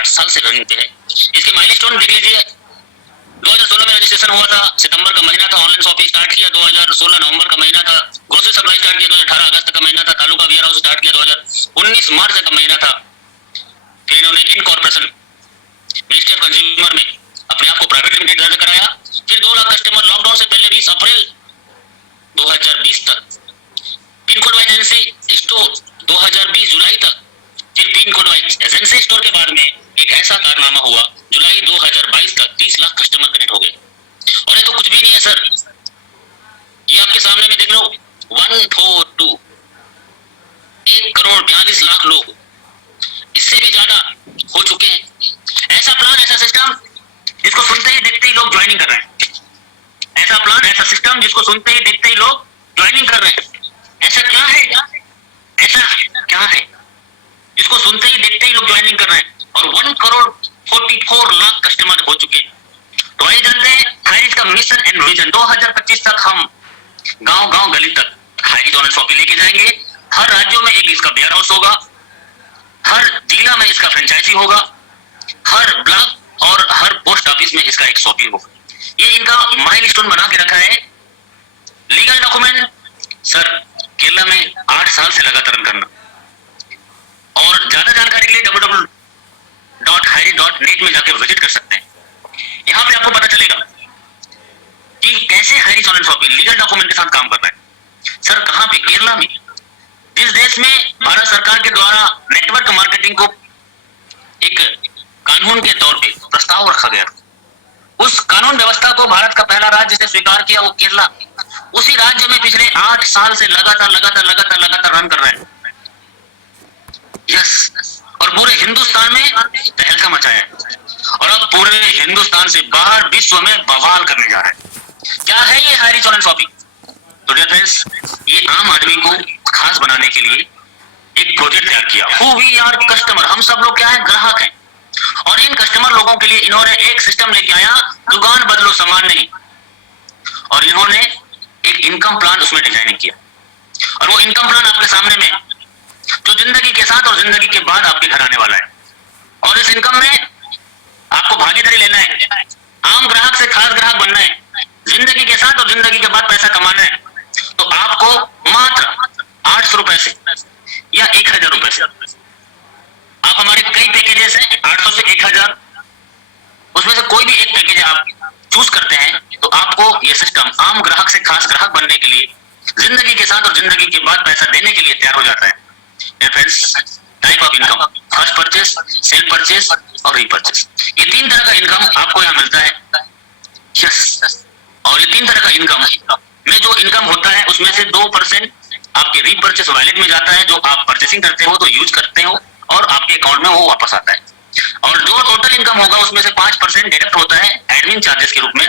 8 साल से रनिंग पे है। इसके माइलस्टोन देख लीजिए, 2016 में रजिस्ट्रेशन हुआ था, सितंबर का महीना था, ऑनलाइन शॉपिंग स्टार्ट किया 2016 नवंबर का महीना था, ग्रोसरी सप्लाई स्टार्ट किया 2018 अगस्त का महीना था, तालुका वेयर हाउस स्टार्ट किया 2019 मार्च का महीना था। फिर इन्होंने इनकॉर्पोरेशन मिनिस्ट्री ऑफ कंज्यूमर में अपने आप को प्राइवेट लिमिटेड दर्ज कराया। फिर 2 लाख कस्टमर लॉकडाउन से पहले 20 अप्रैल 2020 तक, pin code wise agency store 2020 जुलाई तक, फिर pin code wise agency store के बाद में एक ऐसा कारनामा हुआ जुलाई 2022 तक 30 लाख कस्टमर कनेक्ट हो गए। और ये तो कुछ भी नहीं है सर, ये आपके सामने में देख लो 142 1 करोड़ 42 लाख लोग, इससे भी ज्यादा हो चुके हैं। ऐसा प्लान, ऐसा सिस्टम जिसको सुनते ही देखते ही लोग ज्वाइनिंग कर रहे हैं। ऐसा प्लान, ऐसा सिस्टम जिसको सुनते ही देखते ही लोग ज्वाइनिंग कर रहे हैं। ऐसा क्या है, ऐसा क्या है जिसको सुनते ही देखते ही लोग ज्वाइनिंग कर रहे हैं? और 1 करोड़ 44 लाख कस्टमर हो चुके हैं। तो आइए जानते हैं हाईरिच का मिशन एंड विजन। 2025 तक हम गांव गांव गली तक हाईरिच ऑनलाइन शॉपिंग लेके जाएंगे। हर राज्यों में एक इसका वेयर हाउस होगा, हर जिला में इसका फ्रेंचाइजी होगा, हर ब्लॉक और हर पोस्ट ऑफिस में इसका एक शॉपिंग होगा। ये इनका माइलस्टोन बना के रखा है। लीगल डॉक्यूमेंट सर केरला में 8 साल से लगातार रन करना। और ज्यादा जानकारी के लिए www.hairic.net में जाकर विजिट कर सकते हैं। यहाँ पे आपको पता चलेगा कि कैसे Highrich online shopping legal document के साथ काम कर रहा है। सर कहाँ पे? केरला में। जिस देश में भारत सरकार के द्वारा नेटवर्क मार्केटिंग को एक कानून के तौर पे प्रस्ताव रखा गया, उस कानून व्यवस्था को भारत का पहला राज्य से स्वीकार किया वो केरला। उसी राज्य में पिछले 8 साल से लगातार रन कर रहा है। यस, और पूरे हिंदुस्तान में तहलका मचाया है और अब पूरे हिंदुस्तान से बाहर विश्व में बवाल करने जा रहा है। क्या है ये हाईरिच ऑनलाइन शॉपिंग? तो डियर फ्रेंड्स, ये आम आदमी को खास बनाने के लिए एक प्रोजेक्ट तैयार किया। हु वी आर कस्टमर, हम सब लोग क्या है? ग्राहक हैं। और इन कस्टमर लोगों के लिए इन्होंने एक सिस्टम लेके आया, दुकान बदलो सामान नहीं। और इन्होंने एक इनकम प्लान उसमें डिजाइनिंग किया। और वो इनकम प्लान आपके सामने में जो जिंदगी के साथ और जिंदगी के बाद आपके घर आने वाला है। और इस इनकम में आपको भागीदारी लेना है, आम ग्राहक से खास ग्राहक बनना है, जिंदगी के साथ और जिंदगी के बाद पैसा कमाना है। तो आपको मात्र 800 रुपए से या 1000 रुपए से, आप हमारे कई पैकेजेस हैं 800 से 1000, उसमें से कोई भी एक पैकेज आप चूज करते हैं तो आपको यह सिस्टम आम ग्राहक से खास ग्राहक बनने के लिए, जिंदगी के साथ और जिंदगी के बाद पैसा देने के लिए तैयार हो जाता है। Type of income, first purchase, sale purchase और रीपरचेस, ये 3 तरह का इनकम आपको यहाँ मिलता है। यस, और ये 3 तरह का इनकम में जो इनकम होता है उसमें से 2% आपके रीपरचेस वैलेट में जाता है, जो आप परचेसिंग करते हो तो यूज करते हो और आपके अकाउंट में वो वापस आता है। और जो टोटल इनकम होगा उसमें से 5% डिडक्ट होता है एडमिन चार्जेस के रूप में।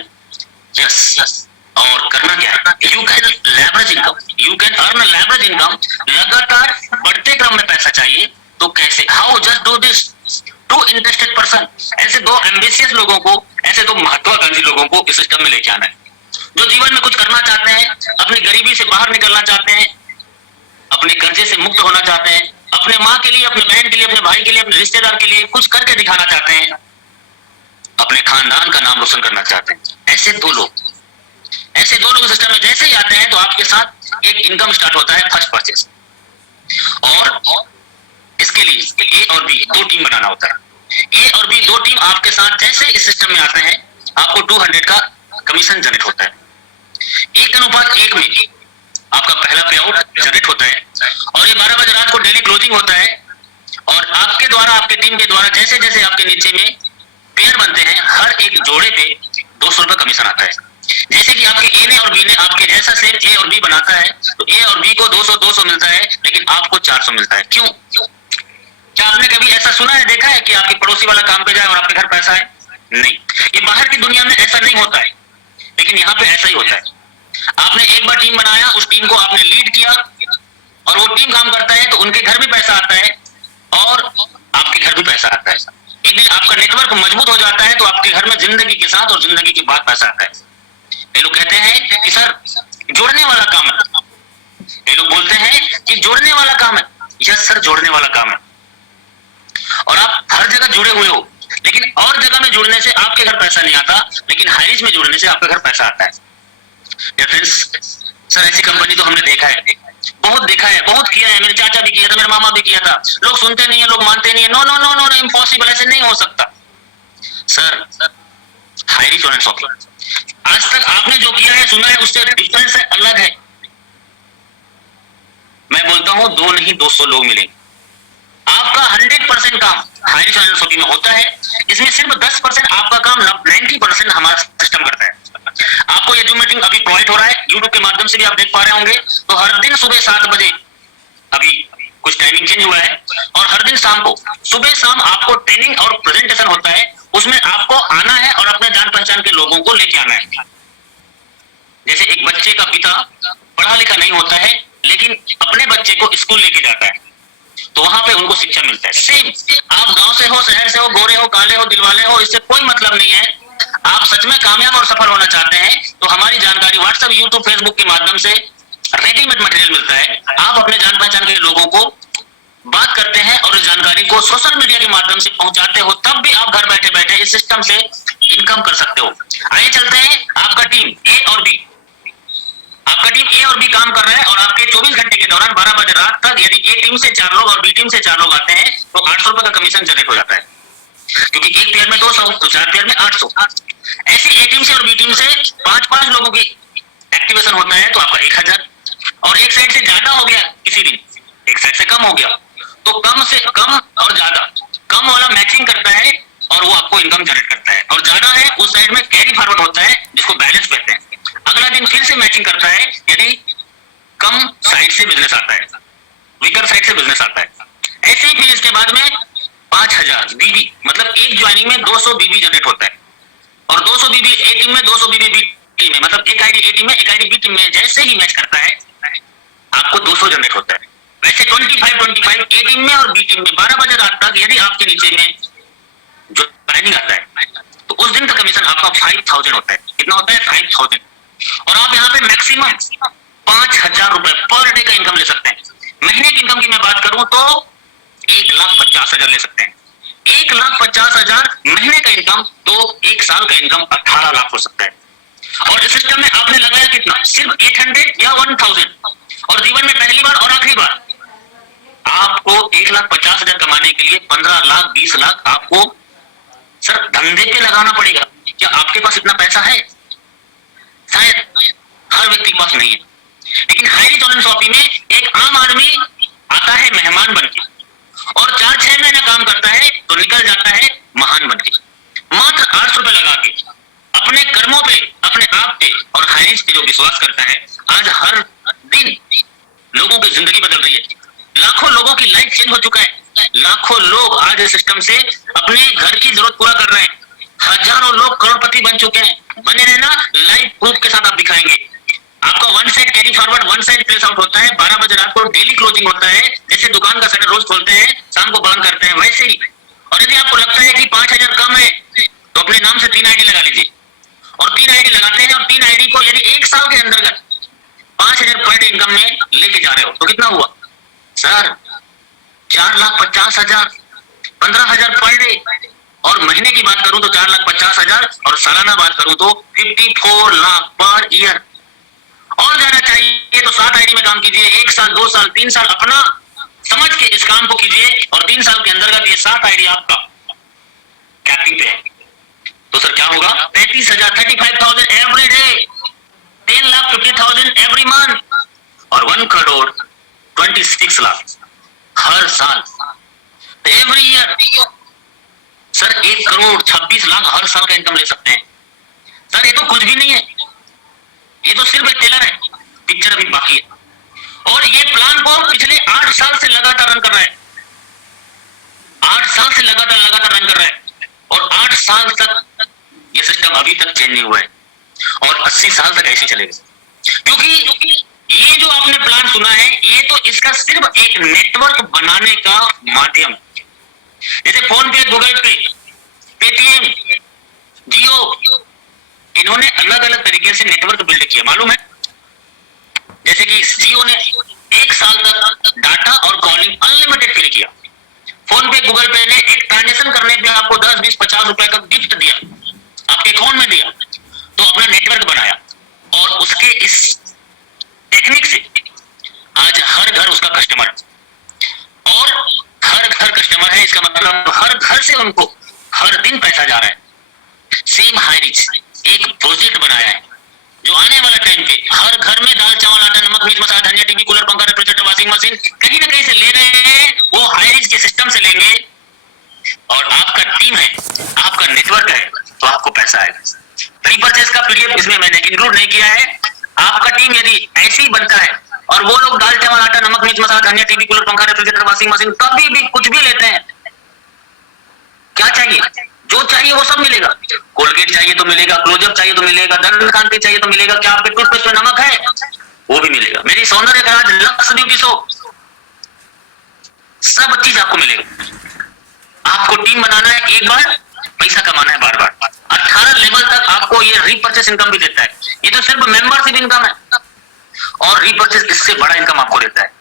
यस, और करना क्या है? You can leverage income, you can earn leverage income. लगातार बढ़ते क्रम में पैसा चाहिए तो कैसे? How? Just do this. 2 interested person, ऐसे 2 एम्बिशियस लोगों को, ऐसे 2 महत्वाकांक्षी लोगों को इस सिस्टम में लेके आना है, जो जीवन में कुछ करना चाहते हैं, अपनी गरीबी से बाहर निकलना चाहते हैं, अपने कर्जे से मुक्त होना चाहते हैं, अपने माँ के लिए, अपने बहन के लिए, अपने भाई के लिए, अपने रिश्तेदार के लिए कुछ करके दिखाना चाहते हैं, अपने खानदान का नाम रोशन करना चाहते हैं। ऐसे 2 लोग सिस्टम में जैसे ही आते हैं तो आपके साथ एक इनकम स्टार्ट होता है, फर्स्ट परचेस। और इसके लिए ए और बी 2 टीम बनाना होता है। ए और बी 2 टीम आपके साथ जैसे इस सिस्टम में आते हैं आपको 200 का कमीशन जनरेट होता है। 1:1 में आपका पहला पे आउट जनरेट होता है और ये 12 बजे रात को डेली क्लोजिंग होता है। और आपके द्वारा, आपके टीम के द्वारा जैसे जैसे आपके नीचे में पेयर बनते हैं, हर एक जोड़े पे 200 रुपए कमीशन आता है। जैसे कि आपके ए ने और बी ने आपके जैसा सेम ए और बी बनाता है तो ए और बी को 200 मिलता है, लेकिन आपको 400 मिलता है। क्यों? क्या आपने कभी ऐसा सुना है, देखा है कि आपके पड़ोसी वाला काम पे जाए और आपके घर पैसा है? नहीं, ये बाहर की दुनिया में ऐसा नहीं होता है, लेकिन यहाँ पे ऐसा ही होता है। आपने एक बार टीम बनाया, उस टीम को आपने लीड किया और वो टीम काम करता है तो उनके घर भी पैसा आता है और आपके घर भी पैसा आता है। एक दिन आपका नेटवर्क मजबूत हो जाता है तो आपके घर में जिंदगी के साथ और जिंदगी के बाद पैसा आता है। ये लोग कहते हैं कि सर जोड़ने वाला काम है, ये लोग बोलते हैं कि जोड़ने वाला काम है। यस सर, जोड़ने वाला काम है। और आप हर जगह जगह जुड़े हुए हो, लेकिन और जगह में जुड़ने से आपके घर पैसा नहीं आता, लेकिन हाइरिच में जुड़ने से आपके घर पैसा आता है। सर ऐसी कंपनी तो हमने देखा है, बहुत देखा है, बहुत किया है, मेरे चाचा भी किया था, मेरे मामा भी किया था। लोग सुनते नहीं है, लोग मानते नहीं है, no no no no impossible, ऐसे नहीं हो सकता। सर हाइरिच ऑनलाइन शॉपिंग आज तक आपने जो किया है, सुना है, उससे डिफरेंस है, अलग है। मैं बोलता हूं 2 नहीं 200 लोग मिलेंगे, आपका 100% काम हाइरिच ऑनलाइन शॉपिंग में होता है। इसमें सिर्फ 10% आपका काम 90% हमारा सिस्टम करता है। आपको ये जो मीटिंग अभी प्रोवाइड हो रहा है यूट्यूब के माध्यम से भी आप देख पा रहे होंगे, तो हर दिन सुबह 7 बजे, अभी कुछ टाइमिंग चेंज हुआ है, और हर दिन शाम को सुबह शाम आपको ट्रेनिंग और प्रेजेंटेशन होता है। उसमें आपको आना है और अपने जान पहचान के लोगों को लेके आना है। जैसे एक बच्चे का पिता पढ़ा लिखा नहीं होता है, लेकिन अपने बच्चे को स्कूल लेके जाता है, तो वहां पे उनको शिक्षा मिलता है। सेम आप गांव से हो, शहर से हो, गोरे हो, काले हो, दिलवाले हो, इससे कोई मतलब नहीं है। आप सच में कामयाब और सफल होना चाहते हैं तो हमारी जानकारी व्हाट्सएप, यूट्यूब, फेसबुक के माध्यम से रेडीमेड मटेरियल मिलता है। आप अपने जान पहचान के लोगों को बात करते हैं और इस जानकारी को सोशल मीडिया के माध्यम से पहुंचाते हो, तब भी आप घर बैठे बैठे इस सिस्टम से इनकम कर सकते हो। आइए चलते हैं, आपका टीम ए और बी, आपका टीम ए और बी काम कर रहा है, और आपके 24 घंटे के दौरान 12 बजे रात तक यदि ए टीम से 4 लोग और बी टीम से 4 लोग आते हैं तो 800 रुपए का कमीशन जनरेट हो जाता है, क्योंकि एक पेयर में 200 तो 4 पेयर में 800। ऐसे ए टीम से और बी टीम से 5-5 लोगों की एक्टिवेशन होता है तो आपका 1000, और एक साइड से ज्यादा हो गया किसी दिन, एक साइड से कम हो गया, तो कम से कम और ज्यादा, कम वाला मैचिंग करता है और वो आपको इनकम जनरेट करता है, और ज्यादा है उस साइड में कैरी फॉरवर्ड होता है, जिसको बैलेंस कहते हैं। अगला दिन फिर से मैचिंग करता है यदि कम साइड से बिजनेस आता है, वीकर साइड से बिजनेस आता है। ऐसे ही फिर इसके बाद में 5000 बीबी, मतलब एक ज्वाइनिंग में 200 बीबी जनरेट होता है, और 200 बीबी ए टीम में, 200 बीबी बी टीम में, मतलब एक आईडी ए टीम में, एक आईडी बी टीम में, जैसे ही मैच करता है आपको 200 जनरेट होता है। वैसे 25 ए टीम में और बी टीम में 12 बजे रात तक यदि आपके नीचे में जो ज्वाइनिंग आता है तो उस दिन का कमीशन आपका 5000 होता है। कितना होता है? 5000। और आप यहाँ पे मैक्सिमम 5000 रुपए पर डे का इनकम ले सकते हैं। महीने की इनकम की मैं बात करूं तो 1,50,000 ले सकते हैं। 1,50,000 महीने का इनकम तो 1 साल का इनकम 18 लाख हो सकता है। और इस सिस्टम में आपने लगाया कितना? सिर्फ 800 या 1000, और जीवन में पहली बार और आखिरी बार आपको 1,50,000 कमाने के लिए 15 लाख 20 लाख आपको सर धंधे पे लगाना पड़ेगा। क्या आपके पास इतना पैसा है? शायद हर व्यक्ति के पास नहीं है, लेकिन हाइरिच ऑनलाइन शॉपिंग में एक आम आदमी आता है मेहमान बन के, और 4-6 महीने काम करता है तो निकल जाता है महान बन के। मात्र 800 रुपए लगा के अपने कर्मों पे, अपने आप पे और हाइरिच पे जो विश्वास करता है, आज हर दिन लोगों की जिंदगी बदल रही है। लाखों लोगों की लाइफ चेंज हो चुका है। लाखों लोग आज इस सिस्टम से अपने घर की जरूरत पूरा कर रहे हैं। हजारों लोग करोड़पति बन चुके हैं। बने रहना, लाइव प्रूफ के साथ आप दिखाएंगे। आपका one side carry forward, one side place out होता है। 12 बजे रात को डेली क्लोजिंग होता है। जैसे दुकान का शटर रोज खोलते हैं, शाम को बंद करते हैं, वैसे ही। और यदि आपको लगता है कि 5000 कम है तो अपने नाम से 3 आईडी लगा लीजिए, और 3 आईडी लगाते हैं, और 3 आईडी को यदि 1 साल के अंतर्गत 5000 पर डे इनकम में लेके जा रहे हो तो कितना हुआ सर? 4,50,000, 15,000 per day. और महीने की बात करूं तो 4,50,000, और सालाना बात करूं तो 54 लाख पर ईयर। और जाना चाहिए तो 7 आईडी में काम कीजिए, 1 साल 2 साल 3 साल अपना समझ के इस काम को कीजिए, और 3 साल के अंतर्गत ये 7 आईडी आपका कैपिंग पे है। तो सर क्या होगा? 35,000, 35,000 एवरी डे, 10,50,000 एवरी मंथ, और 1 करोड़ 26 लाख हर साल every year. Sir 1 crore 26 lakh हर साल का इनकम ले सकते हैं। सर ये तो कुछ भी नहीं है, ये तो सिर्फ एक टेलर है, पिक्चर अभी बाकी है। और ये प्लान को पिछले 8 साल से लगातार रन कर रहा है। 8 साल से लगातार रन कर रहा है, और 8 साल तक ये सिस्टम अभी तक चेंज नहीं हुआ है, और 80 साल तक ऐसे चलेगा। क्योंकि ये जो आपने प्लान सुना है, ये तो इसका सिर्फ एक नेटवर्क बनाने का माध्यम। जैसे फोन पे, गूगल पे, पेटीएम, जियो, इन्होंने अलग अलग तरीके से नेटवर्क बिल्ड किया, मालूम है? जैसे कि जियो ने 1 साल तक डाटा और कॉलिंग अनलिमिटेड फ्री किया। फोन पे, गूगल पे ने एक ट्रांजेक्शन करने उसका कस्टमर और हर घर कस्टमर है, इसका मतलब हर घर से उनको हर दिन पैसा जा रहा है। सेम हाईरिच एक प्रोजेक्ट बनाया है जो आने वाले टाइम पे हर घर में दाल चावल आटा नमक मिर्च मसाला धनिया टीवी कूलर पंखा रेफ्रिजरेटर वाशिंग मशीन कहीं ना कहीं से ले रहे हैं, वो हाईरिच के सिस्टम से लेंगे और आपका टीम है, आपका नेटवर्क है, तो आपको पैसा आएगा। रीपरचेज का पीडीएफ इसमें मैंने इंक्लूड नहीं किया है। आपका टीम यदि ऐसे ही बनता है और वो लोग दाल चावल आटा नमक मिर्च मसाला धनिया टीवी कूलर पंखा रेफ्रिजरेटर वाशिंग मशीन कभी भी कुछ भी लेते हैं, क्या चाहिए, जो चाहिए वो सब मिलेगा। कोलगेट चाहिए तो मिलेगा, क्लोजअप चाहिए तो मिलेगा, दंत कांति चाहिए तो मिलेगा, क्या आपके टूथपेस्ट में नमक है वो भी मिलेगा। मेरी सौंदर्य का राज लक्स ब्यूटी शो, सब चीज आपको मिलेगा। आपको टीम बनाना है एक बार, पैसा कमाना है बार बार। 18 लेवल तक आपको ये रीपरचेस इनकम भी देता है। ये तो सिर्फ मेंबरशिप इनकम है और रीपरचेस इससे बड़ा इनकम आपको देता है।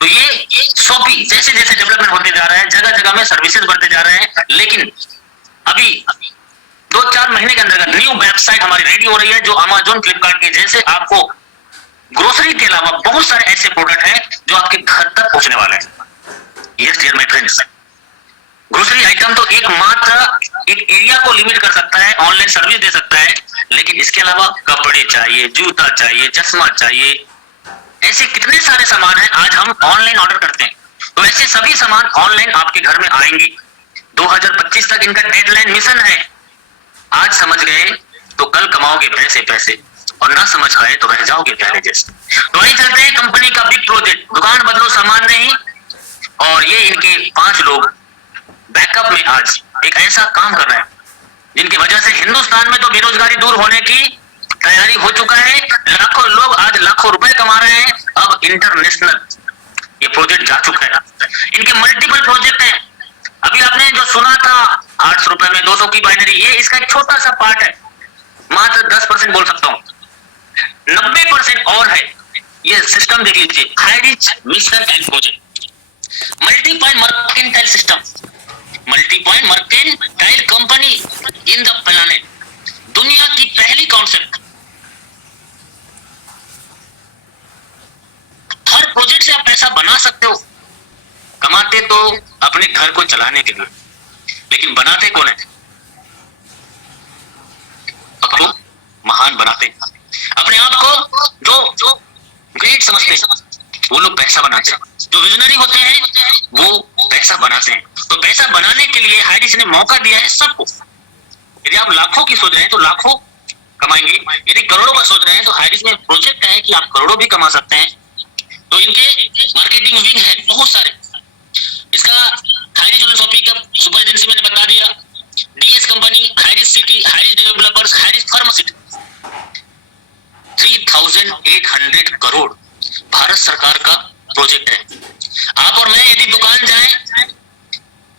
तो ये शॉपी जैसे जैसे डेवलपमेंट होते जा रहा है, जगह जगह में सर्विसेज बढ़ते जा रहे हैं, लेकिन अभी 2-4 महीने के अंदर न्यू वेबसाइट हमारी रेडी हो रही है जो अमेज़न फ्लिपकार्ट के जैसे आपको ग्रोसरी के अलावा बहुत सारे ऐसे प्रोडक्ट हैं जो आपके घर तक पहुंचने वाले हैं। Yes dear my friends, grocery item तो एक मात्र एक एरिया को लिमिट कर सकता है, ऑनलाइन सर्विस दे सकता है, लेकिन इसके अलावा कपड़े चाहिए, जूता चाहिए, चश्मा चाहिए, ऐसे कितने सारे सामान हैं आज हम ऑनलाइन ऑर्डर करते हैं। तो ऐसे सभी सामान ऑनलाइन आपके घर में आएंगे। 2025 तक इनका डेडलाइन मिशन है। आज समझ गए तो कल कमाओगे पैसे पैसे, और ना समझ पाए तो रह जाओगे पहले जैसे। तो वही चलते हैं कंपनी का बिग प्रोजेक्ट, दुकान बदलो सामान नहीं। और ये इनके 5 लोग बैकअप में आज एक ऐसा काम कर रहे हैं जिनकी वजह से हिंदुस्तान में तो बेरोजगारी दूर होने की तैयारी हो चुका है। लाखों लोग आज लाखों रुपए कमा रहे हैं। अब इंटरनेशनल ये प्रोजेक्ट जा चुका है। इनके मल्टीपल प्रोजेक्ट हैं। अभी आपने जो सुना था 800 रुपए में 200 की बाइनरी, ये इसका एक छोटा सा पार्ट है, मात्र 10% बोल सकता हूँ, 90% और है। ये सिस्टम देख लीजिए, Highrich mission and project, multi point mercantile system, multi point mercantile company in the planet, दुनिया की पहली कॉन्सेप्ट। हर प्रोजेक्ट से आप पैसा बना सकते हो। कमाते तो अपने घर को चलाने के लिए, लेकिन बनाते कौन है? आपको महान बनाते अपने आप को, जो ग्रेट समझते हैं वो लोग पैसा बनाते हैं, जो विजनरी होते हैं वो पैसा बनाते हैं। तो पैसा बनाने के लिए हाईरिच ने मौका दिया है सबको। यदि आप लाखों की सोच रहे हैं तो लाखों कमाएंगे, यदि करोड़ों का सोच रहे हैं तो हाईरिच में प्रोजेक्ट है कि आप करोड़ों भी कमा सकते हैं। तो इनके मार्केटिंग विंग है बहुत सारे। इसका हाईरिच शॉपिंग का सुपर एजेंसी मैंने बता दिया, DS company, Highrich city, Highrich developers, Highrich pharmacity. 3800 crore Bharat सरकार का प्रोजेक्ट है। आप और मैं यदि दुकान जाएं,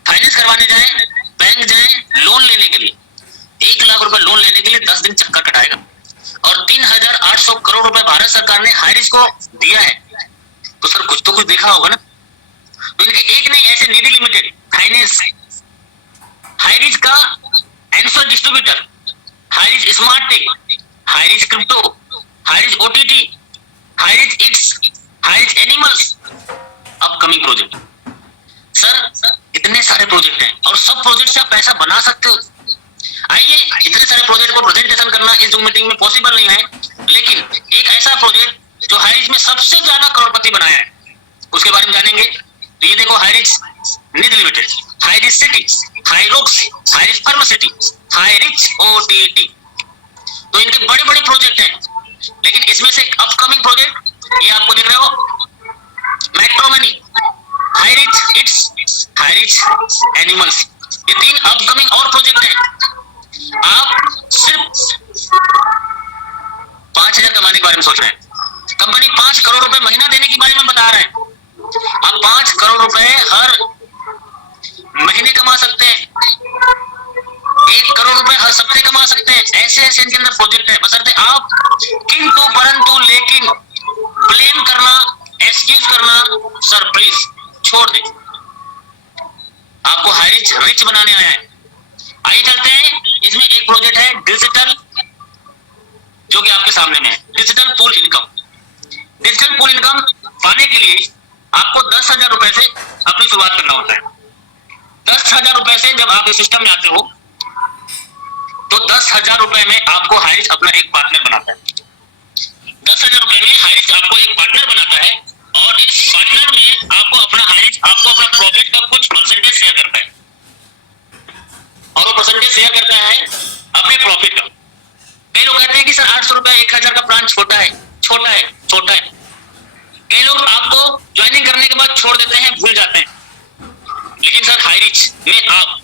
फाइनेंस करवाने जाएं, बैंक जाएं लोन लेने के लिए, 1 लाख रुपए लोन लेने के लिए 10 दिन चक्कर कटाएगा। और 3800 करोड़ रुपए भारत सरकार ने हाईरिच को दिया है। तो सर कुछ तो कुछ देखा होगा ना। तो इनके एक नहीं, ऐसे निधि लिमिटेड, फाइनेंस, हाईरिच का एंसर distributor, Highrich smart tech, Highrich crypto, Highrich OTT, Highrich its, Highrich animals, upcoming project. Sir इतने सारे प्रोजेक्ट हैं और सब प्रोजेक्ट से आप पैसा बना सकते हो। आइए, इतने सारे प्रोजेक्ट को प्रेजेंटेशन करना इस जूम मीटिंग में पॉसिबल नहीं है, लेकिन एक ऐसा प्रोजेक्ट जो हाईरिच में सबसे ज्यादा करोड़पति बनाया है उसके बारे में जानेंगे। तो ये देखो, Highrich Nidhi limited, Highrich city, Highrox, Highrich pharmacity, Highrich OTT. तो इनके बड़े बड़े प्रोजेक्ट हैं, लेकिन इसमें से एक अपकमिंग प्रोजेक्ट ये आपको दिख रहे हो, मैट्रोमनी, हाईरिच इट्स, हाईरिच एनिमल्स। ये 3 अपकमिंग और प्रोजेक्ट हैं। आप सिर्फ 5000 कमाने के बारे में सोच रहे हैं, कंपनी 5 करोड़ रुपए महीना देने के बारे में बता रहे हैं। आप 5 करोड़ रुपए हर महीने कमा सकते हैं, 1 करोड़ रुपए हर सप्ताह कमा सकते हैं। ऐसे ऐसे इनके अंदर प्रोजेक्ट है, बशर्ते आप किंतु परंतु लेकिन ब्लेम करना, एक्सक्यूज करना सर प्लीज छोड़ दे। आपको हाईरिच रिच बनाने आया है। आइए चलते हैं, इसमें एक प्रोजेक्ट है डिजिटल, जो कि आपके सामने में है, digital pool income. Digital pool income पाने के लिए आपको 10,000 रुपए से अपनी शुरुआत करना होता है। 10,000 रुपए से जब आप इस सिस्टम में आते हो तो 10,000 रुपए में आपको हाइरिच अपना एक पार्टनर बनाता है। 10,000 रुपए में हाइरिच आपको एक पार्टनर बनाता है और इस पार्टनर में आपको अपना हाइरिच आपको अपना प्रॉफिट का कुछ परसेंटेज शेयर करता है और वो परसेंटेज शेयर करता है अपने प्रॉफिट का। कई लोग कहते हैं कि सर 800 रुपए 1,000 का प्लान छोटा है, छोटा है, छोटा है। कई लोग आपको ज्वाइनिंग करने के बाद छोड़ देते हैं, भूल जाते हैं। लेकिन सर हाइरिच में आप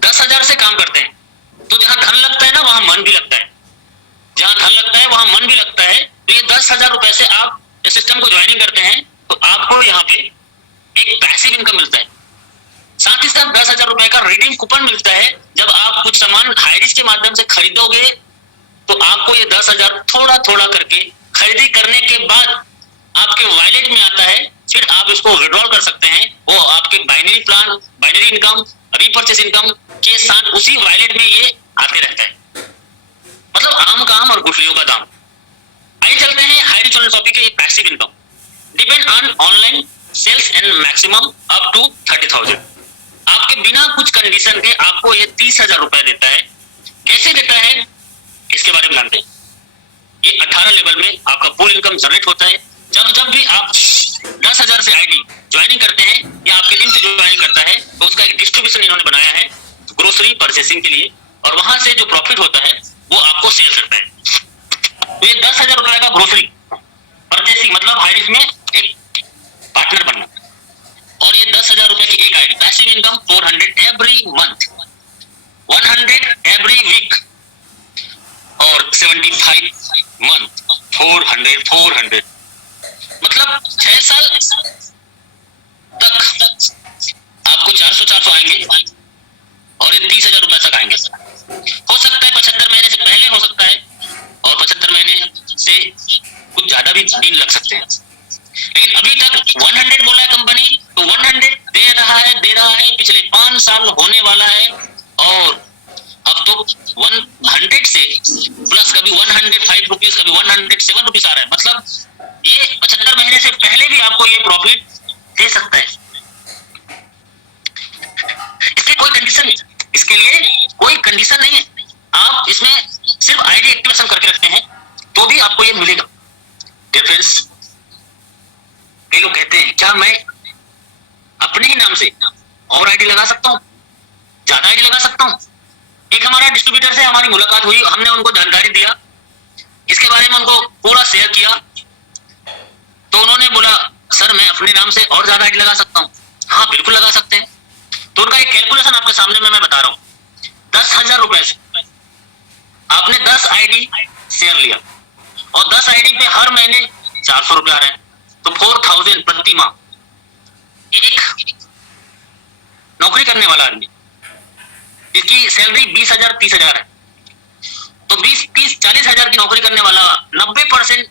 10,000 से काम करते हैं तो जहां धन लगता है ना वहां मन भी लगता है, जहां धन लगता है वहां मन भी लगता है। तो ये 10,000 रुपए से आप इस सिस्टम को ज्वाइनिंग करते हैं तो आपको यहाँ पे एक पैसिव इनकम मिलता है। साथ ही साथ 10,000 रुपए का रिडीम कूपन मिलता है। जब आप कुछ सामान हाइरिच के माध्यम से खरीदोगे तो आपको ये 10,000 थोड़ा थोड़ा करके खरीदी करने के बाद आपके वॉलेट में आता है। फिर आप इसको विड्रॉल कर सकते हैं। वो आपके binary plan, binary income, repurchase income के साथ उसी वॉलेट में ये आते रहता है। मतलब आम का आम और गुठलियों का दाम। आइए चलते हैं हाइरिच ऑनलाइन शॉपिंग के passive income. Depend on online sales and maximum up to 30,000। आपके बिना कुछ कंडीशन के आपको ये 30,000 रुपए देता है। कैसे देता है इसके बारे में जानते हैं। ये 18 लेवल में आपका पूल इनकम जनरेट होता है। जब भी आप 10,000 से आईडी ज्वाइनिंग करते हैं या आपके लिंक से ज्वाइन करता है तो उसका एक डिस्ट्रीब्यूशन इन्होंने बनाया है ग्रोसरी परचेसिंग के लिए और वहां से जो प्रॉफिट होता है वो आपको सेल करता है। तो ये 10,000 रुपए का ग्रोसरी परचेसिंग मतलब हाइरिच में एक पार्टनर बनना और ये 10,000 रुपए की एक ID. Passive income 400 every month, 100 every week और 75 मंथ 400 मतलब 6 साल तक आपको 400 आएंगे और ये 30,000 रुपए तक आएंगे। हो सकता है 75 महीने से पहले हो सकता है और 75 महीने से कुछ ज्यादा भी दिन लग सकते हैं। लेकिन अभी तक 100 बोला है कंपनी तो 100 दे रहा है। पिछले 5 साल होने वाला है और अब तो 100 से प्लस कभी 105 रुपीज कभी 107 रुपीज आ रहा है। मतलब ये 75 महीने से पहले भी आपको ये प्रॉफिट दे सकता है। इसके कोई कंडीशन नहीं, इसके लिए कोई कंडीशन नहीं है। आप इसमें सिर्फ आईडी एक्टिवेशन करके रखते हैं तो भी आपको ये मिलेगा। डियर फ्रेंड्स, कई लोग कहते हैं क्या मैं अपने ही नाम से और आईडी लगा सकता हूँ, ज्यादा आईडी लगा सकता हूँ। एक हमारा डिस्ट्रीब्यूटर से हमारी मुलाकात हुई, हमने उनको जानकारी दिया, इसके बारे में उनको पूरा शेयर किया तो उन्होंने बोला सर मैं अपने नाम से और ज्यादा आईडी लगा सकता हूँ। हाँ बिल्कुल लगा सकते हैं। तो उनका एक कैलकुलेशन आपके सामने में मैं बता रहा हूँ। 10,000 रुपए से आपने 10 आईडी शेयर लिया और 10 आईडी पे हर महीने 400 रुपए आ रहे हैं तो 4,000 प्रति माह। एक नौकरी करने वाला आदमी इसकी सैलरी 20,000 30,000 है तो 20 30 40,000 की नौकरी करने वाला 90%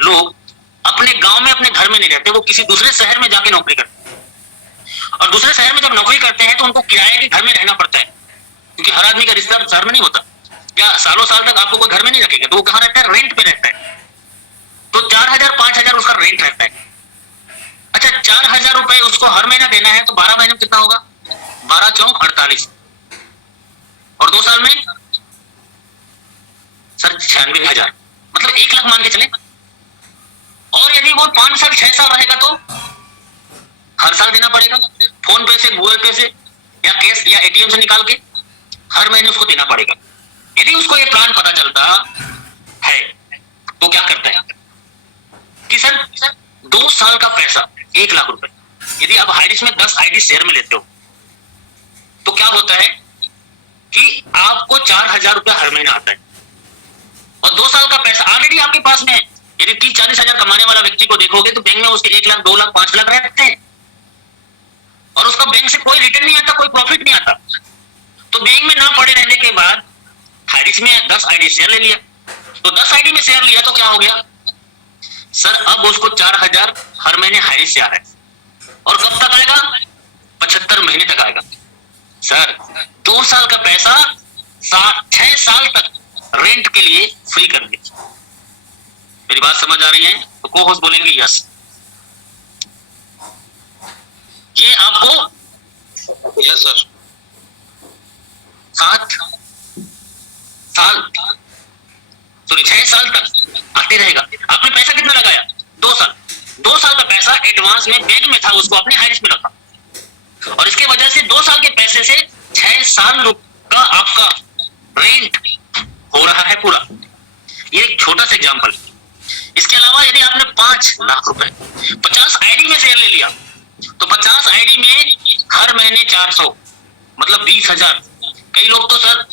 लोग अपने गांव में अपने घर में नहीं रहते, वो किसी दूसरे शहर में जाके नौकरी करते हैं। और दूसरे शहर में जब नौकरी करते हैं तो उनको किराए के घर में रहना पड़ता है क्योंकि हर आदमी का रिश्ता शहर में नहीं होता। क्या सालों साल तक आपको कोई घर में नहीं रखेगा तो वो कहाँ रहता है, रेंट पे रहता है। तो 4,000 5,000 उसका रेंट रहता है। अच्छा 4,000 रुपए उसको हर महीना देना है तो 12 महीने में कितना होगा, 12 चौक 48 और 2 साल में सर 96,000 मतलब 1 लाख मान के चले। और यदि वो 5 साल 6 साल रहेगा तो हर साल देना पड़ेगा, फोन पे से, गूगल पे से या कैश या एटीएम से निकाल के हर महीने उसको देना पड़ेगा। यदि उसको ये प्लान पता चलता है तो क्या करता है कि सर 2 साल का पैसा 1 लाख रुपए यदि आप हाइरिच में 10 आईडी शेयर में लेते हो तो क्या होता है कि आपको 4,000 रुपए हर महीना आता है और 2 साल का पैसा ऑलरेडी आपके पास में है। यदि 30-40,000 कमाने वाला व्यक्ति को देखोगे तो बैंक में उसके 1 लाख 2 लाख 5 लाख रहते हैं और उसका बैंक से कोई रिटर्न नहीं आता, कोई प्रॉफिट नहीं आता। तो बैंक में ना पड़े रहने के बाद हाइरिच में 10 आईडी शेयर ले लिया तो 10 आईडी में शेयर लिया तो क्या हो गया सर अब उसको 4,000 हर महीने हाइरिच से आ रहा है और कब तक आएगा, 75 महीने तक आएगा। सर 2 साल का पैसा 6 साल तक रेंट के लिए फ्री कर दिया। मेरी बात समझ आ रही है तो को होस्ट बोलेंगे यस। सर। 7 साल, सॉरी 6 साल तक आते रहेगा। आपने पैसा कितना लगाया? 2 साल। 2 साल का पैसा एडवांस में बैंक में था, उसको आपने हाइरिस्क में रखा, और इसके वजह से 2 साल के पैसे से 6 साल का आपका रेंट हो रहा है पूरा। ये एक छोटा सा एग्जांपल। इसके अलावा यदि आपने 5 लाख रुपए 50 आईडी में शेयर ले लिया, तो 50 आईडी में हर महीने 400 मतलब 20,000। कई लोग तो सर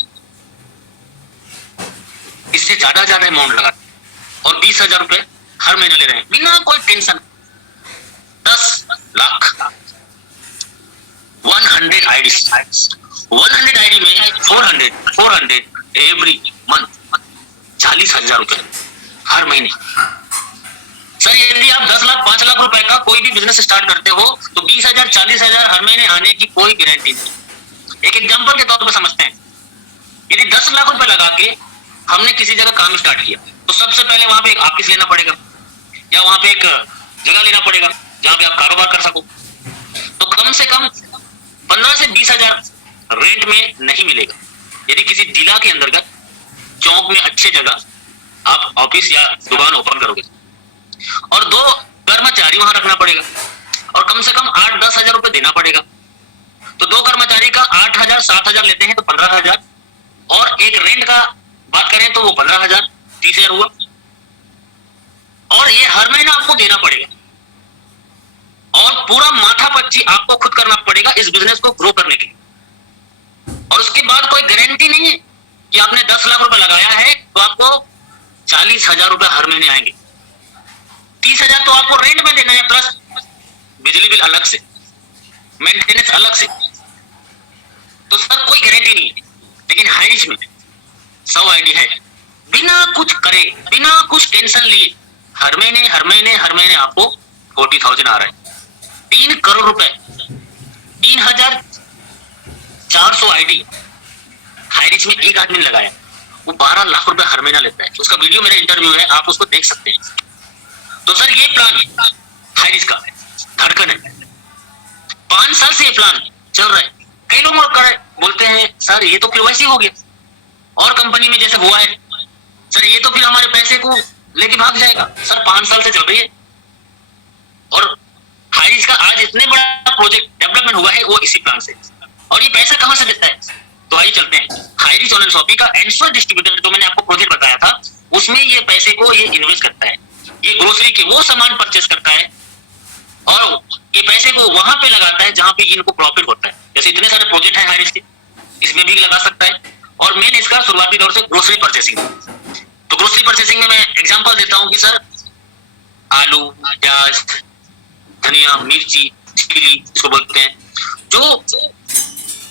इससे ज्यादा अमाउंट लगा और 20,000 रुपए हर महीने ले रहे हैं बिना कोई टेंशन। 10 लाख 100 आईडी, 100 आईडी में 400 एवरी मंथ, 40,000 रुपए हर महीने। सर यदि आप 10 लाख 5 लाख रुपए का कोई भी बिजनेस स्टार्ट करते हो तो 20,000 40,000 हर महीने आने की कोई गारंटी नहीं। एक एग्जांपल के तौर पर समझते हैं, यदि 10 लाख रुपए लगा के हमने किसी जगह काम स्टार्ट किया, तो सबसे पहले वहां पे एक ऑफिस लेना पड़ेगा या वहां पे एक जगह लेना पड़ेगा जहां पे आप कारोबार कर सको। तो कम से कम 15 से 20,000 रेंट में नहीं मिलेगा। यदि किसी जिला के अंतर्गत चौक में अच्छे जगह आप ऑफिस या दुकान ओपन करोगे, और 2 कर्मचारी वहां रखना पड़ेगा, और कम से कम 8-10 हजार रुपए देना पड़ेगा। तो 2 कर्मचारी का 8,000 7,000 लेते हैं तो 15,000, और एक रेंट का बात करें तो वो 15,000 30,000 हुआ, और ये हर महीना आपको देना पड़ेगा, और पूरा माथा पच्ची आपको खुद करना पड़ेगा इस बिजनेस को ग्रो करने के लिए। और उसके बाद कोई गारंटी नहीं है कि आपने 10 लाख रुपए लगाया है तो आपको 40,000 रुपए हर महीने आएंगे। 30,000 तो आपको रेंट में देना है, प्लस बिजली बिल अलग से, मेंटेनेंस अलग से। तो सर कोई गारंटी नहीं है। लेकिन हाइरिस्क में 100 आईडी है, बिना कुछ करे, बिना कुछ टेंशन लिए हर महीने आपको 40,000 आ रहा है। 3 करोड़ रुपए, 3,400 आईडी हाइरिस्क में एक आदमी ने लगाया, वो 12 लाख रुपए हर महीना लेता है। उसका वीडियो मेरा इंटरव्यू है, आप उसको देख सकते हैं। तो सर ये प्लान हाइरिस्क का धड़कन है, 5 साल से ये प्लान चल रहा है। कई लोग बोलते हैं सर ये तो केवाईसी हो गया और कंपनी में जैसे हुआ है, सर ये तो फिर हमारे पैसे को लेके भाग जाएगा। सर 5 साल से चल रही है, और हाइरिस्क का आज इतने बड़ा प्रोजेक्ट डेवलपमेंट हुआ है वो इसी प्लान से। और ये पैसा कहां से देता है? तो आइए चलते हैं। हाइरिस्क ऑनलाइन शॉपिंग का एंसर डिस्ट्रीब्यूटर जो मैंने आपको प्रोजेक्ट बताया था, उसमें ये पैसे को ये इन्वेस्ट करता है। ये ग्रोसरी के वो सामान परचेस करता है और ये पैसे को वहां पे लगाता है जहां पे इनको प्रॉफिट होता है। जैसे इतने सारे प्रोजेक्ट है हाइरिस्क के, इसमें भी लगा सकता है। और मेन इसका शुरुआती दौर से ग्रोसरी परचेसिंग। तो ग्रोसरी परचेसिंग में मैं एग्जांपल देता हूं कि सर आलू, प्याज, धनिया, मिर्ची, चिली इसको बोलते हैं, जो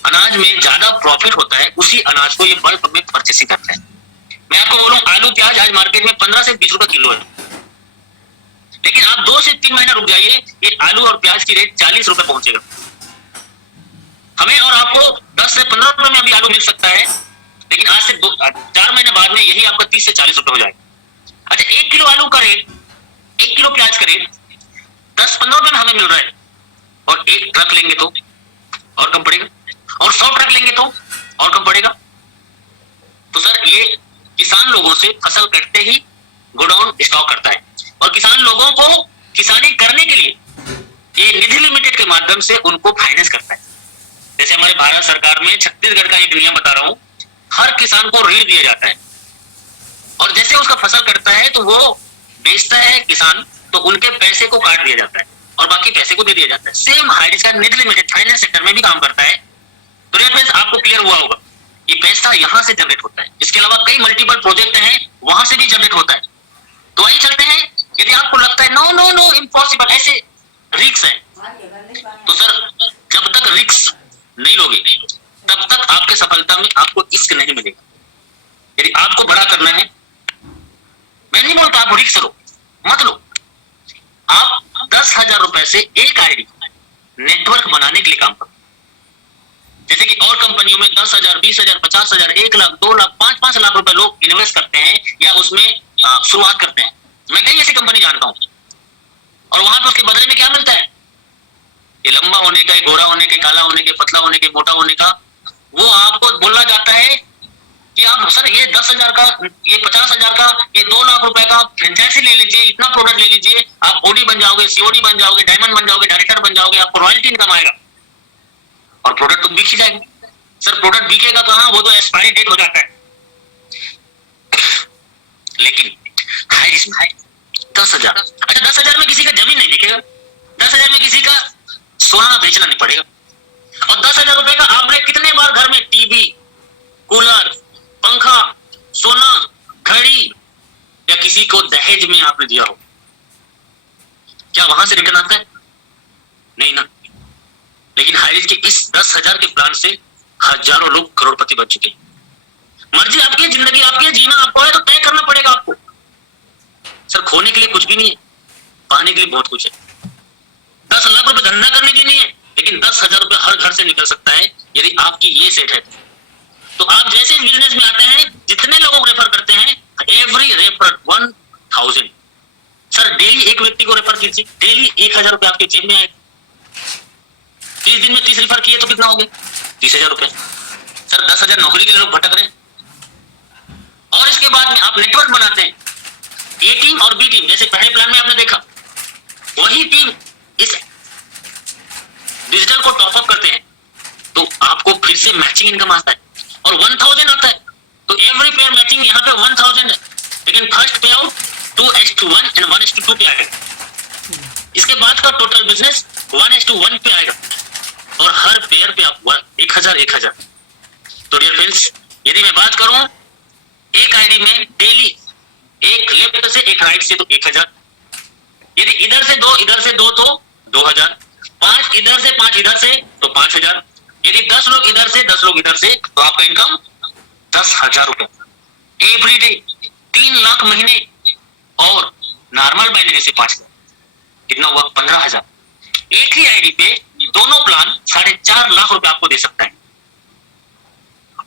अनाज में ज्यादा प्रॉफिट होता है उसी अनाज को ये बल्क में परचेसिंग करता है। मैं आपको बोलूं आलू प्याज आज मार्केट में 15 से 20 रुपए किलो है, लेकिन आप 2 से 3 महीना रुक जाइए, ये आलू और प्याज की रेट 40 रुपए पहुंचेगा हमें, और आपको 10 से 15 रुपए में अभी आलू मिल सकता है, लेकिन आज से 4 महीने बाद में यही आपका 30 से 40 रुपए हो जाएगा। अच्छा 1 किलो आलू का रेट, 1 किलो प्याज का रेट 10-15 रुपए में हमें मिल रहा है, और 1 ट्रक लेंगे तो और कम पड़ेगा, और 100 ट्रक लेंगे तो और कम पड़ेगा। तो सर ये किसान लोगों से फसल कटते ही गोडाउन स्टॉक करता है, और किसान लोगों को किसानी करने के लिए ये निधि लिमिटेड के माध्यम से उनको फाइनेंस करता है। जैसे हमारे भारत सरकार में छत्तीसगढ़ का एक नियम बता रहा हूं, हर किसान को ऋण दिया जाता है, और जैसे उसका फसल कटता है तो वो बेचता है किसान, तो उनके पैसे को काट दिया जाता है और बाकी पैसे को दे दिया जाता है। सेम हाइरिस्क का निधि लिमिटेड फाइनेंस सेक्टर में भी काम करता है। तो रेफरेंस आपको क्लियर हुआ होगा, ये पैसा यहां से जनरेट होता है। इसके अलावा कई मल्टीपल प्रोजेक्ट हैं, वहां से भी जनरेट होता है। तो आइए चलते हैं। यदि आपको लगता है नो नो नो इम्पॉसिबल, ऐसे रिस्क है, तो सर जब तक रिस्क नहीं लोगे तब तक आपके सफलता में आपको इश्क नहीं मिलेगा। यदि आपको बड़ा करना है, मैं नहीं बोलता आप रिस्क लो, मत लो, आप 10,000 रुपए से एक आईडी नेटवर्क बनाने के लिए काम करो। जैसे कि और कंपनियों में 10,000 20,000 50,000 1 लाख 2 लाख 5-5 लाख रुपए लोग इन्वेस्ट करते हैं या उसमें शुरुआत करते हैं। मैं कई ऐसी कंपनी जानता हूं, और वहां पे उसके बदले में क्या मिलता है? ये लंबा होने का, गोरा होने के, काला होने के के, पतला होने के, मोटा होने का, वो आपको बोला जाता है कि आप सर ये 10,000 का, ये 50,000 का, ये 2 लाख रुपए का फ्रेंचाइजी ले लीजिए, इतना प्रोडक्ट ले लीजिए, आप ओडी बन जाओगे, सीओडी बन जाओगे, डायमंड बन जाओगे, डायरेक्टर बन जाओगे, आपको रॉयल्टी इनकम आएगा और प्रोडक्ट तो बिक ही जाएगा। सर प्रोडक्ट बिकेगा कहाँ, वो तो एक्सपायरी डेट हो जाता है। लेकिन हाई रिस्क है 10,000। अच्छा 10,000 में किसी का जमीन नहीं बिकेगा, 10,000 में किसी का सोना बेचना नहीं पड़ेगा, और 10,000 रुपए का आपने कितने बार घर में टीवी, कूलर, पंखा, सोना, घड़ी या किसी को दहेज में आपने दिया हो, क्या वहां से रिटर्न आता है? नहीं ना। लेकिन हाईरिज के इस 10,000 के प्लान से हजारों लोग करोड़पति बन चुके हैं। मर्जी आपकी है, जिंदगी आपकी है, जीना आपको है, तो तय करना पड़ेगा आपको। सर खोने के लिए कुछ भी नहीं है, पाने के लिए बहुत कुछ है। 10 लाख रुपए धंधा करने के लिए नहीं है, लेकिन 10,000 रुपए हर घर से निकल सकता है यदि आपकी ये सेट है। तो आप जैसे इस बिजनेस में आते हैं, जितने लोगों को रेफर करते हैं, एवरी रेफर 1,000। सर डेली एक व्यक्ति को रेफर कीजिए, डेली 1,000 रुपए आपके जेब में आएगा। 30 दिन में 30 रेफर किए तो कितना हो गया? 30,000 रुपए। सर 10,000 नौकरी के लिए लोग भटक रहे हैं, और इसके बाद में आप नेटवर्क बनाते हैं, ए टीम और बी टीम, जैसे पहले प्लान में आपने देखा, वही टीम इस डिजिटल को टॉप अप करते हैं तो आपको फिर से मैचिंग इनकम आता है और 1,000 आता है। तो एवरी पेयर मैचिंग यहाँ पे 1,000 है, लेकिन फर्स्ट पे आउट 2:1 एंड 1:2 पे आएगा। इसके बाद का टोटल बिजनेस 1:1 पे आएगा और हर पेयर पे आप 1,000। तो डियर फ्रेंड्स, यदि मैं बात करूं एक आईडी में डेली एक लेफ्ट से एक राइट से तो 1,000, यदि इधर से दो तो 2,000, 5 इधर से 5 इधर से तो 5,000, यदि 10 लोग इधर से 10 लोग इधर से तो आपका इनकम 10,000 रुपए एवरी डे, 3 लाख महीने, और नॉर्मल बैंड से 5,000, कितना हुआ? 15,000। एक ही आईडी पे दोनों प्लान 4.5 लाख रुपए आपको दे सकता है,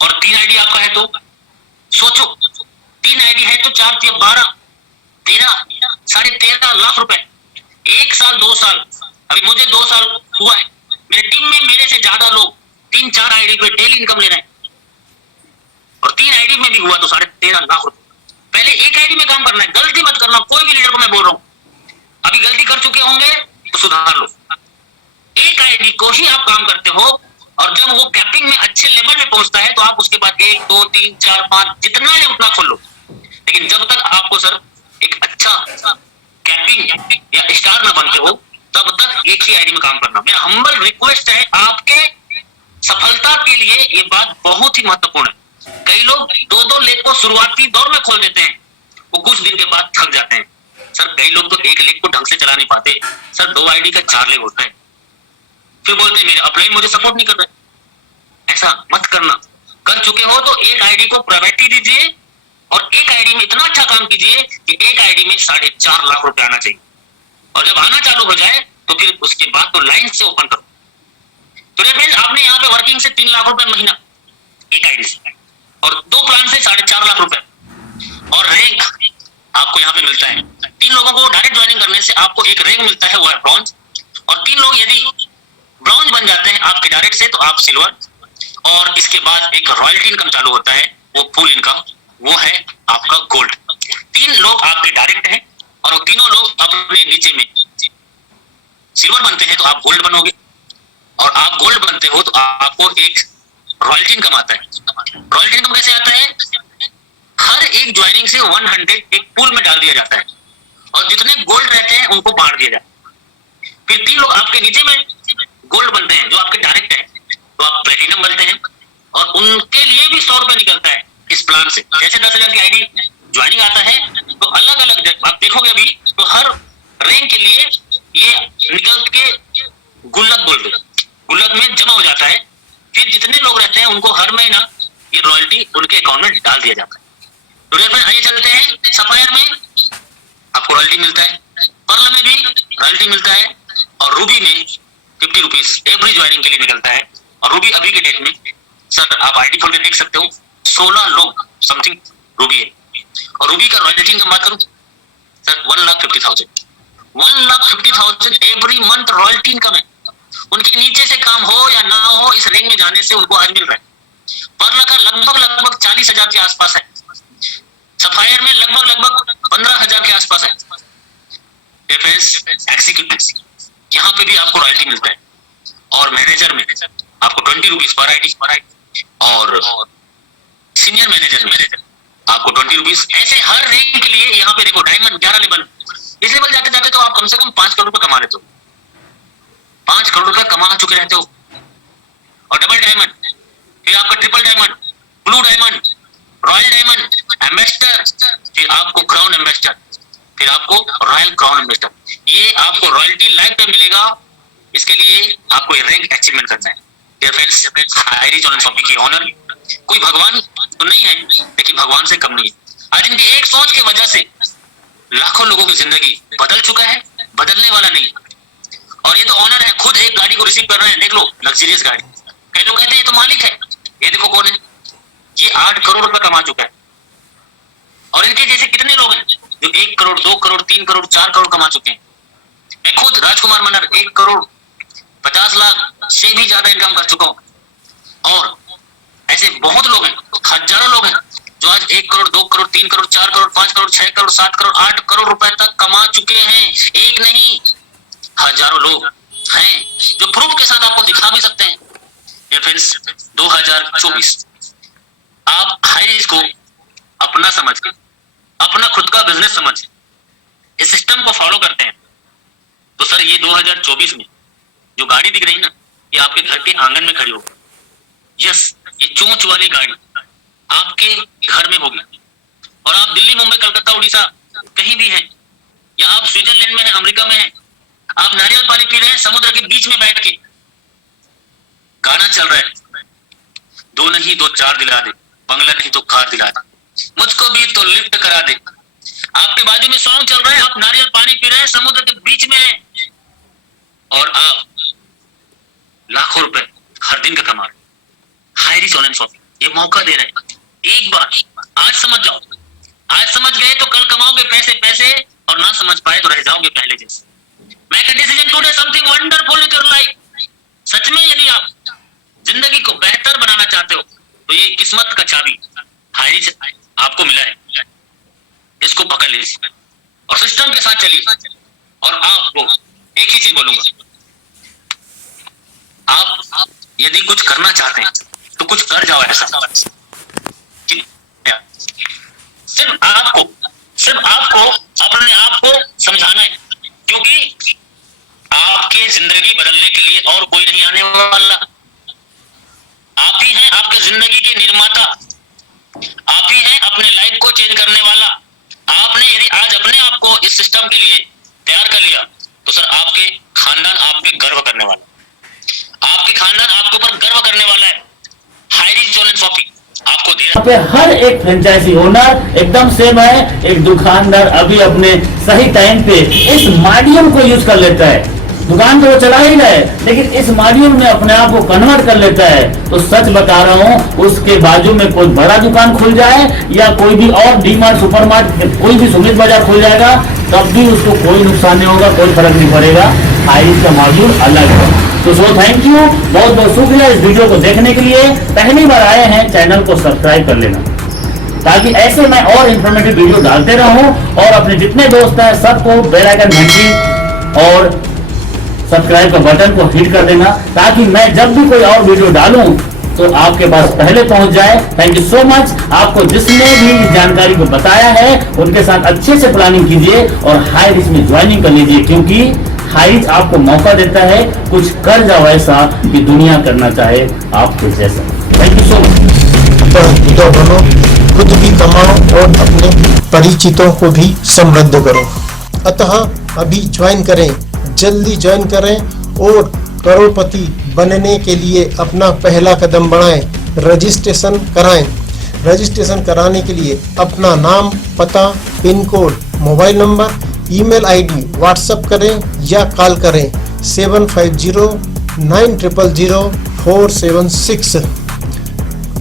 और 3 आईडी आपका है तो सोचो, 3 आईडी है तो 4 × 12, 13, 13.5 लाख रुपए। 1 साल 2 साल, अभी मुझे 2 साल हुआ है, मेरे टीम में मेरे से ज्यादा लोग 3-4 आईडी पे डेली इनकम ले रहे हैं, और 3 आईडी में भी हुआ तो 13.5 लाख रुपए। पहले एक आईडी में काम करना है, गलती मत करना। कोई भी लीडर को मैं बोल रहा हूं, अभी गलती कर चुके होंगे तो सुधार लो। एक आईडी को ही आप काम करते हो, और जब वो कैपिंग में अच्छे लेवल में पहुंचता है तो आप उसके बाद 1, 2, 3, 4, 5 जितना ले उतना खोल लो। लेकिन जब तक आपको सर एक अच्छा कैपिंग या स्टार ना बनते हो, तब तक एक ही आईडी में काम करना। मेरा हम्बल रिक्वेस्ट है, आपके सफलता के लिए ये बात बहुत ही महत्वपूर्ण है। कई लोग 2-2 लेग को शुरुआती दौर में खोल देते हैं, वो कुछ दिन के बाद थक जाते हैं। सर कई लोग तो एक लेग को ढंग से चला नहीं पाते, सर 2 आईडी का 4 लेग होता है, फिर बोलते हैं मेरे अपलाइन मुझे सपोर्ट नहीं कर रहे। ऐसा मत करना। कर चुके हो तो एक आईडी को प्रायोरिटी दीजिए, और एक आईडी में इतना अच्छा काम कीजिए कि एक आईडी में 4.5 लाख रुपए आना चाहिए, और जब आना चालू हो जाए तो फिर उसके बाद तो लाइन से ओपन करो। तो फ्रेंड्स, आपने यहाँ पे वर्किंग से 3 लाख रुपए महीना एक आईडी से, और 2 प्लान से 4.5 लाख रुपए, और रैंक आपको यहाँ पे मिलता है। 3 लोगों को डायरेक्ट ज्वाइनिंग करने से आपको एक रैंक मिलता है, वो है ब्रॉन्ज, और 3 लोग यदि ब्रॉन्ज बन जाते हैं आपके डायरेक्ट से तो आप सिल्वर, और इसके बाद एक रॉयल्टी इनकम चालू होता है, वो फुल इनकम, वो है आपका गोल्ड। 3 लोग आपके डायरेक्ट हैं, और वो तीनों लोग अपने नीचे में सिल्वर बनते हैं तो आप गोल्ड बनोगे, और आप गोल्ड बनते हो तो आपको एक रॉयल्टी इनकम आता है। रॉयल्टी इनकम कैसे आता है? हर एक ज्वाइनिंग से 100 एक पूल में डाल दिया जाता है, और जितने गोल्ड रहते हैं उनको बांट दिया जाता है। फिर 3 लोग आपके नीचे में गोल्ड बनते हैं जो आपके डायरेक्ट है, तो आप प्लेटिनम बनते हैं, और उनके लिए भी 100 रुपए निकलता है इस प्लान से। जैसे 10,000 की आईडी ज्वाइनिंग आता है तो अलग अलग आप देखोगे अभी, तो हर रैंक के लिए ये निकल के गुल्लक में जमा हो जाता है। फिर जितने लोग रहते हैं उनको हर महीना ये रॉयल्टी उनके अकाउंट में डाल दिया जाता है। तो आइए चलते हैं, सफायर में आपको रॉयल्टी मिलता है, पर्ल में भी रॉयल्टी मिलता है, और रूबी में 50 रुपीज एवरी ज्वाइनिंग के लिए निकलता है। और रूबी अभी के डेट में सर आप आईडी खोल के देख सकते हो, 16 लोग समथिंग रूबी है, और रूबी का रॉयल्टी इनकम बात करूं sir 1,50,000 every month royalty income है। उनके नीचे से काम हो या ना हो, इस रैंक में जाने से उनको आज मिल रहा है। पर्ल का लगभग 40,000 के आसपास है, सफायर में लगभग 15,000 के आसपास है। डिफेंस एग्जीक्यूटिव यहाँ पे भी आपको रॉयल्टी मिलता है, और मैनेजर में आपको 20 रुपीज पर आईडी, और सीनियर मैनेजर में आपको 20 रुपीज। ऐसे हर रैंक के लिए यहाँ पे देखो डायमंड 11 लेवल, इस लेवल जाते जाते तो आप कम से कम 5 करोड़ रुपए कमा लेते हो, 5 करोड़ रुपए कमा चुके रहते हो। और डबल डायमंड, फिर आपका triple diamond, blue diamond, royal diamond, ambassador, फिर आपको क्राउन एम्बेसडर, फिर आपको रॉयल क्राउन एम्बेसडर। ये आपको रॉयल्टी लाइफ टाइम मिलेगा। इसके लिए आपको ये रैंक अचीवमेंट करना है। Dear friends, Highrich online shopping की ऑनर कोई भगवान तो नहीं है, लेकिन भगवान से कम नहीं है। आज इनकी एक सोच की वजह से लाखों लोगों की जिंदगी बदल चुका है, बदलने वाला नहीं। और ये तो ऑनर है, खुद एक गाड़ी को रिसीव कर रहे हैं, देख लो लग्जरियस गाड़ी। कई लोग कहते हैं तो मालिक है, ये देखो कौन है, ये 8 करोड़ रुपए कमा चुका है। और इनके जैसे कितने लोग हैं जो 1 करोड़, 2 करोड़, 3 करोड़, 4 करोड़ कमा चुके हैं। मैं खुद राजकुमार मनर 1 करोड़ 50 लाख से भी ज्यादा इनकम कर चुका हूं। और ऐसे बहुत लोग हैं, हजारों लोग हैं जो आज 1 करोड़, 2 करोड़, 3 करोड़, 4 करोड़, 5 करोड़, 6 करोड़, 7 करोड़, 8 करोड़ रुपए तक कमा चुके हैं। एक नहीं, हजारों लोग हैं जो प्रूफ के साथ आपको दिखा भी सकते हैं। ये फ्रेंड्स 2024 आप हाई रिच को अपना समझ के, अपना खुद का बिजनेस समझ इस सिस्टम को फॉलो करते हैं, तो सर ये 2024 में जो गाड़ी दिख रही है ना, ये आपके घर के आंगन में खड़ी होगी। यस, ये चोंच वाली गाड़ी आपके घर में होगी। और आप दिल्ली, मुंबई, कलकत्ता, उड़ीसा कहीं भी हैं, या आप स्विट्जरलैंड में हैं, अमेरिका में हैं, आप नारियल पानी पी रहे हैं समुद्र के बीच में बैठ के, गाना चल रहा है, 2 नहीं 2 4 दिला दे, बंगला नहीं तो कार दिला दे, मुझको भी तो लिफ्ट करा दे। आपके बाजू में सॉन्ग चल रहा है, आप नारियल पानी पी रहे हैं, समुद्र के बीच में हैं, और आप लाखों रुपए हर दिन का कमा रहे। हाई रिच ऑनलाइन शॉपिंग ये मौका दे रहे हैं। एक बार आज समझ जाओ, आज समझ गए तो कल कमाओगे पैसे पैसे, और ना समझ पाए तो रह जाओगे पहले जैसे। Make a decision today, something wonderful with your life. सच में यदि आप जिंदगी को बेहतर बनाना चाहते हो तो ये किस्मत का चाबी हाई रिच आपको मिला है, इसको पकड़ लीजिए और सिस्टम के साथ चलिए। और आपको एक ही चीज बोलूंगा, आप यदि कुछ करना चाहते हैं तो कुछ कर जाओ ऐसा। सिर्फ आपको अपने आप को समझाना है, क्योंकि आपके जिंदगी बदलने के लिए और कोई नहीं आने वाला। आप ही हैं आपके जिंदगी के निर्माता, आप ही हैं अपने लाइफ को चेंज करने वाला। आपने यदि आज अपने आप को इस सिस्टम के लिए तैयार कर लिया तो सर आपके खानदान आप पे गर्व करने वाला, आपके खानदान आपके ऊपर गर्व करने वाला है। हाई रिच ऑनलाइन शॉपिंग आपको दे रहा है। हर एक फ्रेंचाइजी ओनर एकदम सेम है। एक दुकानदार अभी अपने सही टाइम पे इस माध्यम को यूज कर लेता है। दुकान तो वो चला ही रहा है, लेकिन इस माध्यम में अपने आप को कन्वर्ट कर लेता है। तो सच बता रहा हूँ, उसके बाजू में कोई बड़ा दुकान खुल जाए या कोई भी और डीमार्ट, सुपरमार्केट, कोई भी सुमित बाजार खुल जाएगा, तब भी उसको कोई नुकसान नहीं होगा, कोई फर्क नहीं पड़ेगा। हाई का मॉड्यूल अलग है। तो सो थैंक यू, बहुत बहुत शुक्रिया इस वीडियो को देखने के लिए। पहली बार आए हैं, चैनल को सब्सक्राइब कर लेना, ताकि ऐसे मैं और इंफॉर्मेटिव वीडियो डालते रहूं। और अपने जितने दोस्त हैं सबको बेल आइकन घंटी और सब्सक्राइब का बटन को हिट कर देना, ताकि मैं जब भी कोई और वीडियो डालूं तो आपके पास पहले पहुंच जाए। Thank you so much. आपको जिसने भी इस जानकारी को बताया है उनके साथ अच्छे से प्लानिंग कीजिए और हाई रिच में ज्वाइनिंग कर लीजिए, क्योंकि हाई रिच आपको मौका देता है कुछ कर जाओ ऐसा कि दुनिया करना चाहे आपके जैसा। Thank you so much. तो बनो, खुद भी कमाओ और अपने परिचितों को भी समृद्ध करो। अतः अभी ज्वाइन करें, जल्दी ज्वाइन करें और करोड़पति बनने के लिए अपना पहला कदम बढ़ाएं। रजिस्ट्रेशन कराएं। रजिस्ट्रेशन कराने के लिए अपना नाम, पता, pin code, mobile number, email ID WhatsApp करें या कॉल करें 7509000476।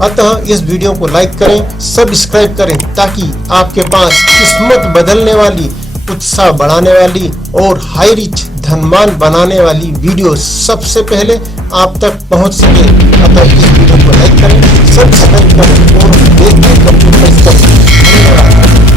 अतः इस वीडियो को लाइक करें, सब्सक्राइब करें, ताकि आपके पास किस्मत बदलने वाली, उत्साह बढ़ाने वाली और हाई रिच धनवान बनाने वाली वीडियो सबसे पहले आप तक पहुंच सके। अतः इस वीडियो को लाइक करें, सब्सक्राइब करें और बेल आइकन को प्रेस करें। धन्यवाद।